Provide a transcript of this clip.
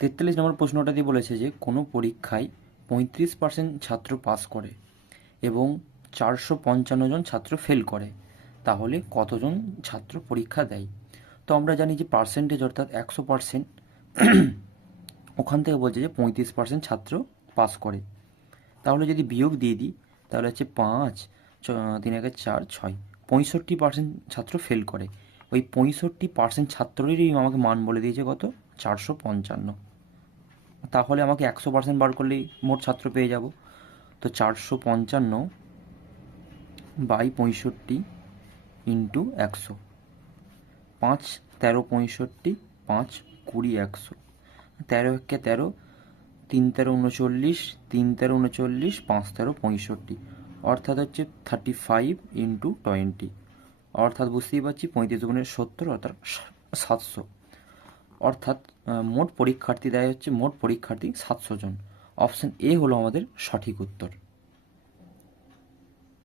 43 নম্বর প্রশ্নটা দিয়ে বলেছে যে কোনো পরীক্ষায় 35% ছাত্র পাস করে এবং 455 জন ছাত্র ফেল করে, তাহলে কতজন ছাত্র পরীক্ষা দেয়? তো আমরা জানি যে পার্সেন্টেজ অর্থাৎ 100%, ওখান থেকে বলছে যে 35% ছাত্র পাস করে। তাহলে যদি বিয়োগ দিয়ে দিই তাহলে হচ্ছে 5, 3 একে 4, 6, 65% ছাত্র ফেল করে। ওই 65% ছাত্রেরই আমাকে মান বলে দিয়েছে কত? 455। তাহলে আমাকে 100% বার করলেই মোট ছাত্র পেয়ে যাব। তো 455 বাই 65 ইন্টু 100, 5, 13, 65, 5, 20, 100, 13 একে 13, 3, 13, 39, 3, 13, 39, 5, 13, 65, অর্থাৎ হচ্ছে 35 ইন্টু 20, অর্থাৎ বুঝতেই পারছি 35 গুণে 70, অর্থাৎ 700। অর্থাৎ মোট পরীক্ষার্থী দেয় হচ্ছে, মোট পরীক্ষার্থী 700 জন। অপশান এ হলো আমাদের সঠিক উত্তর।